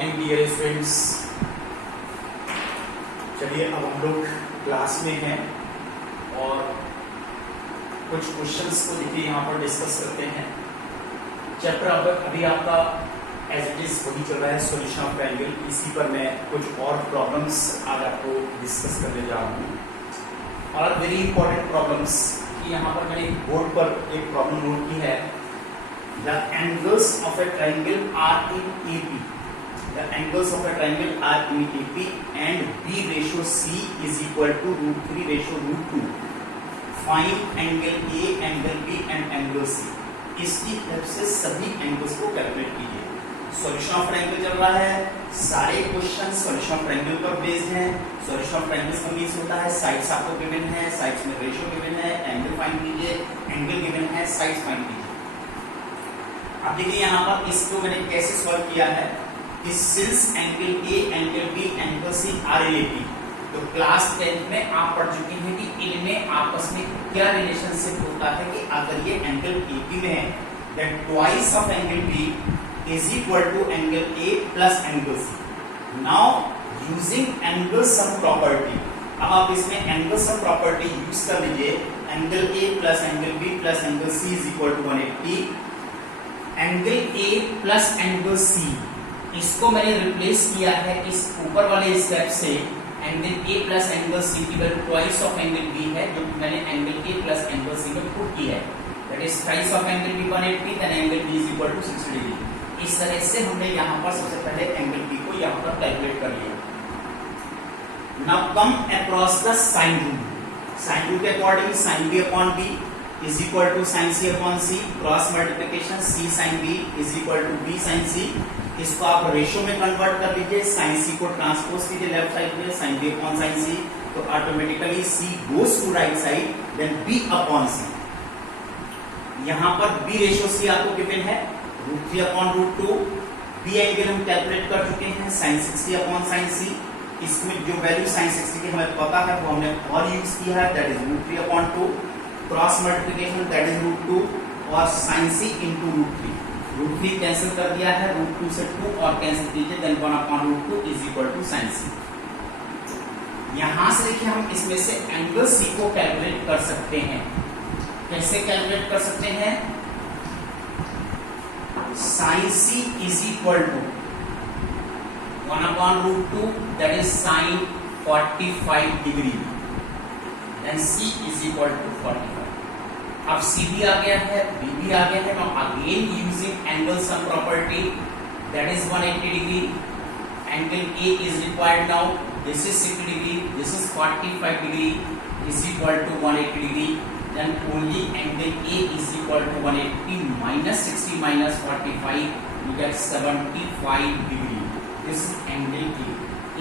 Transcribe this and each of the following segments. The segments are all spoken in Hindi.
Morning dear students. चलिए अब हम लोग क्लास में हैं और कुछ क्वेश्चंस को देखिए यहाँ पर डिस्कस करते हैं। चैप्टर अभी आपका एज इट इज वही चल रहा है, सॉल्यूशन ऑफ ट्रायंगल। इसी पर मैं कुछ और प्रॉब्लम्स आज आपको डिस्कस करने जा रहा हूँ और वेरी इंपॉर्टेंट प्रॉब्लम्स। यहाँ पर मैंने बोर्ड पर एक प्रॉब्लम नोट की है। The angles of a triangle are in AP. The angles of a triangle are in AP and B ratio C is equal to √3 ratio √2. Find angle A, angle B and angle C. इसकी हेल्प से सभी एंगल्स को कैलकुलेट कीजिए। सॉल्यूशन ऑफ ट्रायंगल चल रहा है, सारे क्वेश्चन सॉल्यूशन ऑफ ट्रायंगल पर बेस्ड हैं। सॉल्यूशन ऑफ ट्रायंगल का मीन्स होता है साइड्स आपको गिवन है, साइड्स में रेशियो गिवन है, एंगल फाइंड कीजिए, एंगल गिवन है, साइड्स फाइंड कीजिए। अब देखिए यहाँ पर इसको मैंने कैसे सॉल्व किया है कि since angle A, angle B, angle C are relative, तो क्लास 10th में आप पढ़ चुके हैं कि इनमें आपस में क्या रिलेशनशिप होता है कि अगर ये एंगल ए बी में है then twice of angle B is equal to angle A plus angle C. Now using angle sum property, अब आप इसमें एंगल सम प्रॉपर्टी यूज कर लीजिए। Angle A plus angle B plus angle C is equal to 180। Angle A plus angle C, इसको मैंने रिप्लेस किया है इस ऊपर वाले स्टेप से। Angle A plus angle C की value twice of angle B है जो मैंने angle A plus angle C में पुट की है, that is twice of angle B 180 then angle B is equal to 60 degree. इस तरह से हमने यहाँ पर सबसे पहले एंगल बी को यहाँ पर कैलकुलेट कर लिया। Now come across the sine rule. Sine rule के according sine B upon B is equal to sin c upon c, cross multiplication c sin b is equal to b sin c। इसको आप रेशियो में कन्वर्ट कर लीजिए, sin c को ट्रांसपोज कीजिए लेफ्ट साइड में, sin b upon sin c, तो automatically c goes to right side then b upon c। यहाँ पर b रेशियो c आपको गिवन है √3 upon √2। b एंगल हम कैलकुलेट कर चुके हैं sin 60 upon sin c। इसमें जो वैल्यू sin 60 की हमें पता है वो हमने और यूज किया है, that is √3 upon 2, cross multiplication that is √2 और sin c into √3। √3 कैंसिल कर दिया है, √2 से 2 और कैंसिल कीजिए then 1 upon √2 is equal to sin c। यहां से देखिए हम इसमें से एंगल c को कैलकुलेट कर सकते हैं। कैसे कैलकुलेट कर सकते हैं? sin c is equal to 1 upon √2 that is sin 45 degree then c is equal to 45। अब c भी आ गया है, b भी आ गया है। now again using angle sum property that is 180 degree, angle a is required now, this is 60 degree, this is 45 degree is equal to 180 degree, then only angle a is equal to 180 minus 60 minus 45 you get 75 degree, this is angle a।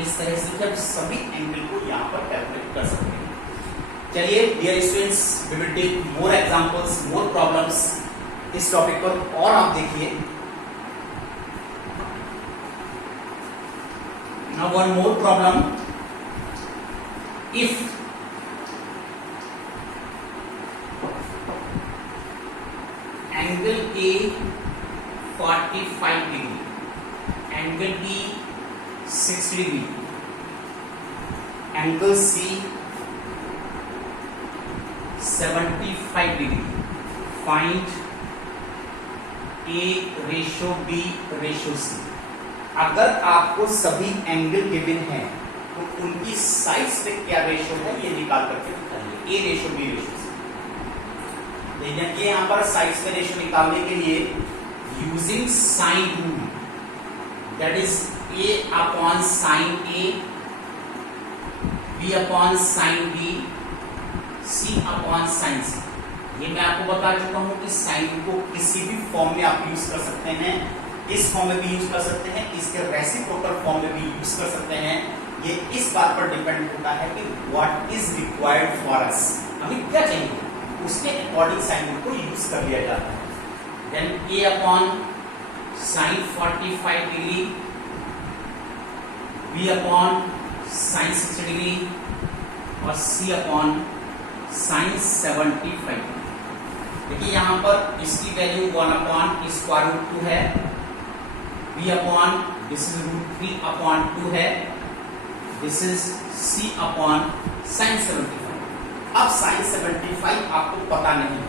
इस तरह से जब सभी एंगल को यहाँ पर कैलकुलेट कर सकते हैं। चलिए dear students, we will take more examples, more problems इस टॉपिक पर। और आप देखिए now one more problem. If angle A 45 degree, angle B 60 degree, angle C 75 degree, find A ratio B ratio C. अगर आपको सभी एंगल गिवन है तो उनकी साइड्स पे क्या रेशो है ये निकाल करके बताइए। A ratio B ratio C. देखिए यहाँ पर साइड्स पे रेशो निकालने के लिए using sine rule that is A upon sine A, B upon sine B, c upon sine C. ये मैं आपको बता चुका हूं कि साइन को किसी भी फॉर्म में आप यूज कर सकते हैं, इस फॉर्म में भी यूज कर सकते हैं, इसके रेसिप्रोकल फॉर्म में भी यूज कर सकते हैं। ये इस बात पर डिपेंड होता है कि what is required for us, हमें क्या चाहिए, उसके अकॉर्डिंग साइन को यूज कर लिया जाता है। Then a upon sine 45 degree, b upon sine 60 degree और c अपॉन साइन 75। देखिए यहाँ पर इसकी वैल्यू 1 अपॉन स्क्वायर रूट 2 है, b अपॉन दिस इज √3/2 है, this is c upon sine 75। अब साइन 75 आपको पता नहीं,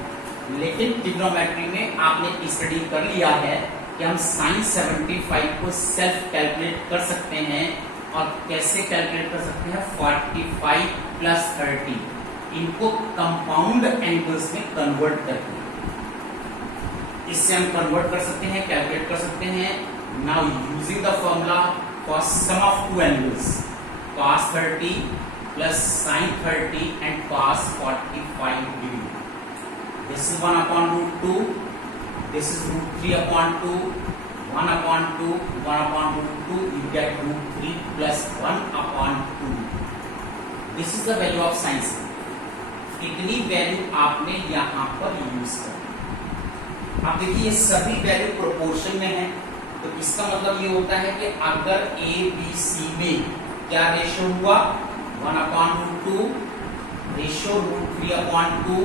लेकिन ट्रिग्नोमेट्री में आपने स्टडी कर लिया है कि हम साइन 75 को सेल्फ कैलकुलेट कर सकते हैं। और कैसे कैलकुलेट कर सकते हैं? 45 प्लस 30 इनको कंपाउंड एंगल्स में कन्वर्ट करके इससे हम कन्वर्ट कर सकते हैं, कैलकुलेट कर सकते हैं। Now using the formula for sum of two angles, cos 30 plus sin 30 and cos 45 degree. This is 1/√2. This is √3/2. 1/2. 1/√2. You get √3 plus 1/2. This is the value of sin. इतनी वैल्यू आपने यहाँ पर यूज कर। आप देखिए ये सभी वैल्यू प्रोपोर्शन में है, तो इसका मतलब ये होता है कि अगर ए बी सी में क्या रेशियो हुआ? 1/√2 रेशियो √3/2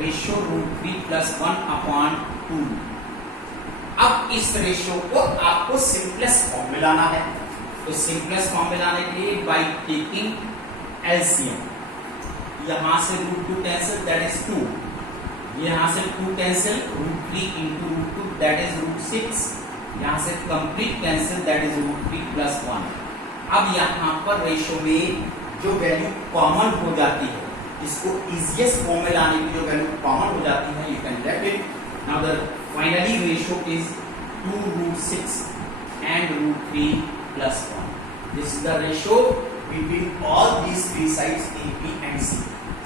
रेशियो √3 प्लस 1/2। अब इस रेशियो को आपको सिंपलेस्ट फॉर्म में लाना है, तो सिंपलेस्ट फॉर्म में लाने के लिए बाय टेकिंग एलसीएम, यहां से √2 कैंसिल, दैट इज 2, यहां से 2 कैंसिल, √3 into √2 दैट इज √6, यहां से complete cancel, that is √3 plus 1। अब यहाँ पर रेशियो में जो वैल्यू कॉमन हो जाती है, इसको इजीएस्ट फॉर्म में लाने की जो वैल्यू कॉमन हो जाती है, you can let it. Now the finally ratio is 2√6 and √3 plus 1. This is the ratio between all these three sides A, B and C.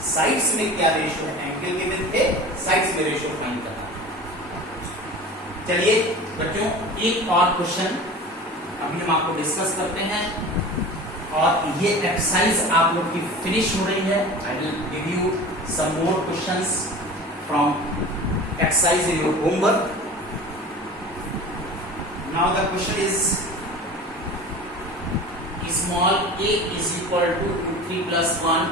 Sides में क्या रेशियो है? एंगल के में थे, साइड्स में रेशियो फाइंड करना। चलिए बच्चों, एक और क्वेश्चन अभी हम आपको डिस्कस करते हैं, और ये एक्सरसाइज आप लोग की फिनिश हो रही है। I will give you some more questions from exercise in your homework. Now the question is small a is equal to √3 plus 1,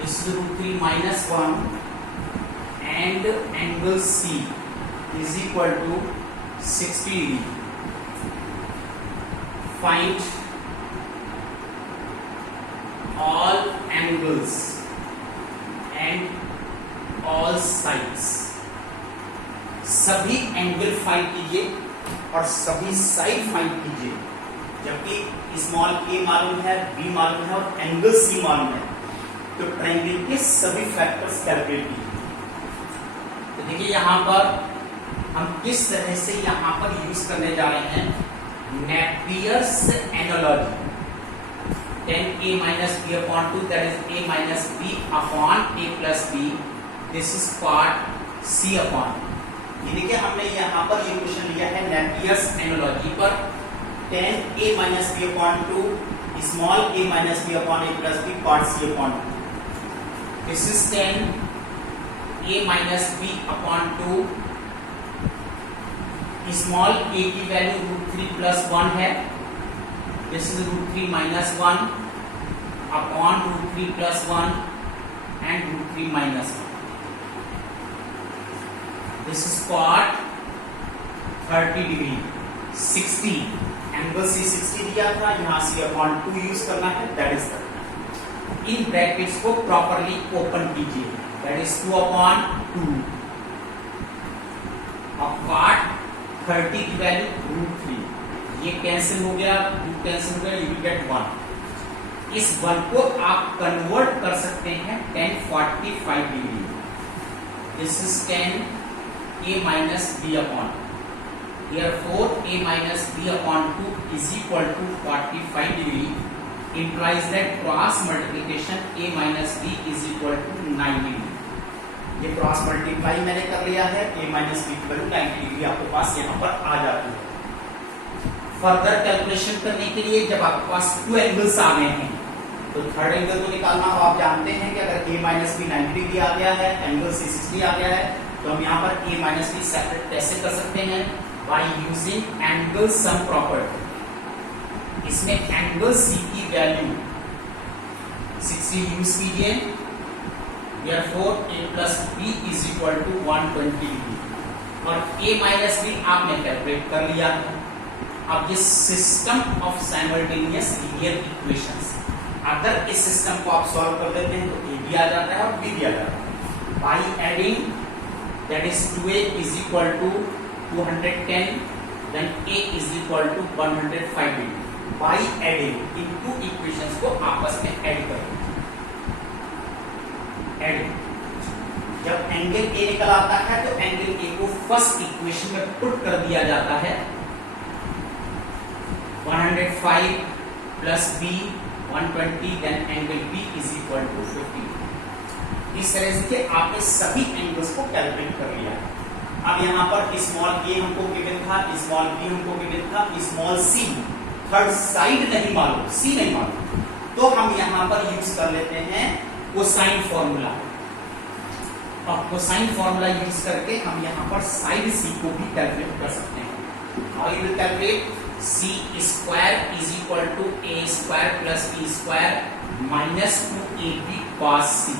this is √3 minus 1, and angle C is equal to 60 degree. Find all angles and all sides. सभी एंगल फाइंड कीजिए और सभी साइड फाइंड कीजिए, जबकि स्मॉल a मालूम है, b मालूम है और एंगल c मालूम है, तो ट्रायंगल के सभी फैक्टर्स कैलकुलेट कीजिए। तो देखिए यहाँ पर हम किस तरह से यहाँ पर यूज करने जा रहे हैं, Napier's analogy, 10a minus b/2, that is a minus b upon a plus b. This is part c upon. ये देखिए हमने यहाँ पर ये क्वेश्चन लिया है Napier's analogy पर, 10a minus b/2, small a minus b upon a plus b, part c upon 2. This is 10a minus b/2. Small a की वैल्यू √3 plus 1 है, this is √3 minus 1 upon √3 plus 1 and √3 minus 1. This is cot 30 degree, 60 angle C 60 दिया था, यहाँ C/2 यूज करना है, दैट इज 30। इन ब्रैकेट्स को प्रॉपरली ओपन कीजिए, दैट इज 2/2। अब cot 30 की वैल्यू √3, ये कैंसिल हो गया, 2 कैंसिल हो गया, यू विल गेट 1। इस 1 को आप कन्वर्ट कर सकते हैं tan 45 degree. This is tan a minus b/2, therefore a minus b/2 is equal to 45 degree, implies that cross multiplication a minus b is equal to 90 degree. ये क्रॉस मल्टीप्लाई मैंने कर लिया है, a minus b equal to 90 degree आपके पास यहाँ पर आ जाती है। फर्दर कैलकुलेशन करने के लिए जब आपके पास 2 एंगल्स आ गए हैं, तो थर्ड एंगल तो निकालना हो। आप जानते हैं कि अगर a माइनस बी 90 डिग्री आ गया है, एंगल c 60 आ गया है, तो हम यहाँ पर a माइनस बी सेपरेट कैसे कर सकते हैं? By using angle sum property. इसमें एंगल c की वैल्यू 60 यूज कीजिए, therefore a plus b is equal to 120 degree, और a minus b आपने कैलकुलेट कर लिया। अब ये system of simultaneous linear equations, अगर इस सिस्टम को आप सॉल्व कर देते हैं तो ए भी आ जाता है और बी भी आ जाता है। By adding that is 2a is equal to 210, then a is equal to 105 by adding in two equations को आपस में ऐड करें। एडिंग जब एंगल ए निकल आता है तो एंगल ए को फर्स्ट इक्वेशन में पुट कर दिया जाता है। 105 plus b 120, then angle B is equal to 50। इस तरह से आपने सभी एंगल्स को कैलकुलेट कर लिया। अब यहाँ पर स्मॉल ए हमको गिवन था, स्मॉल बी हमको गिवन था, स्मॉल सी थर्ड साइड नहीं मालूम, सी नहीं मालूम, तो हम यहाँ पर यूज कर लेते हैं कोसाइन फॉर्मूला। और कोसाइन फॉर्मूला यूज करके हम यहाँ पर साइड सी को भी कैलकुलेट कर सकते हैं। How you will calculate? C square is equal to a square plus b square minus 2ab cos c।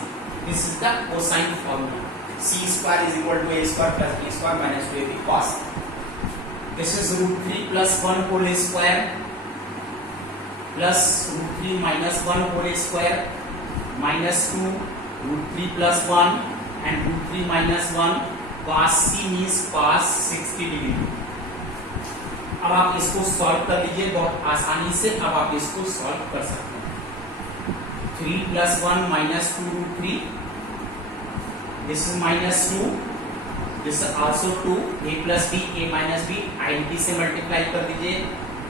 This is the cosine formula. C square is equal to a square plus b square minus 2ab cos। This is √3 plus 1 whole square plus √3 minus 1 whole square minus 2 √3 plus 1 and √3 minus 1 cos c means cos 60 degree. अब आप इसको सॉल्व कर लीजिए बहुत आसानी से। अब आप इसको सॉल्व कर सकते हैं। 3 plus 1 minus 2 √3, this is minus 2, this is also 2, a plus b, a minus b, identity से मल्टीप्लाई कर दीजिए।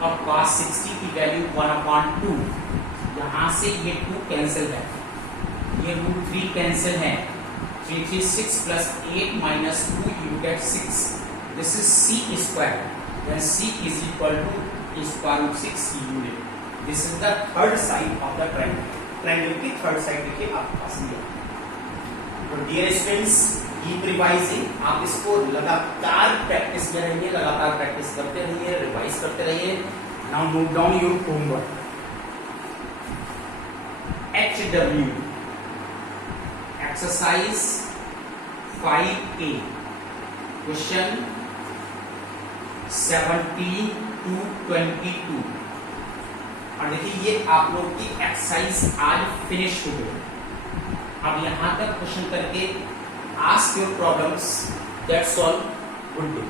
अब cos 60 की वैल्यू 1/2, यहां से ये 2 कैंसिल है, ये √3 कैंसिल है, 3 3 6 plus 8 minus 2 you get 6. This is c square. Then c is equal to square root 6 unit. This is the third side of the triangle. Triangle की third side देखिए आपके पास ये। तो dear students, keep revising. आप इसको लगातार प्रैक्टिस में रहिए, लगातार प्रैक्टिस करते रहिए, रिवाइज करते रहिए। Now move down your homework. HW exercise 5A question 17 to 22। और देखिए ये आप लोग की एक्सरसाइज आज फिनिश हो गई। अब यहां तक क्वेश्चन करके ask your problems, that's all, good day.